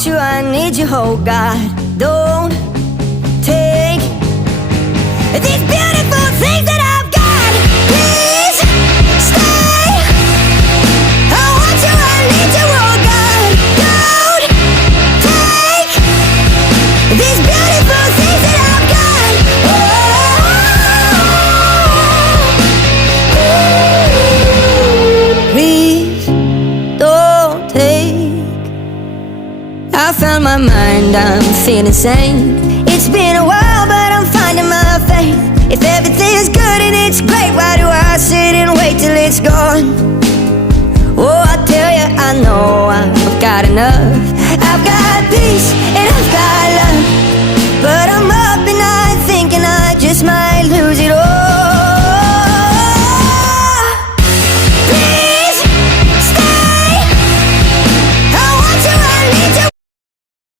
want you, I need you, oh God. Don't take these beautiful things that I've got. Please stay. I want you, I need you, oh God. Don't take these beautiful things that I've got. Oh, please don't take. I found my mind, I'm feeling sane. It's been a while, but I'm finding my faith. If everything's good and it's great, why do I sit and wait till it's gone? Oh, I tell you, I know I've got enough.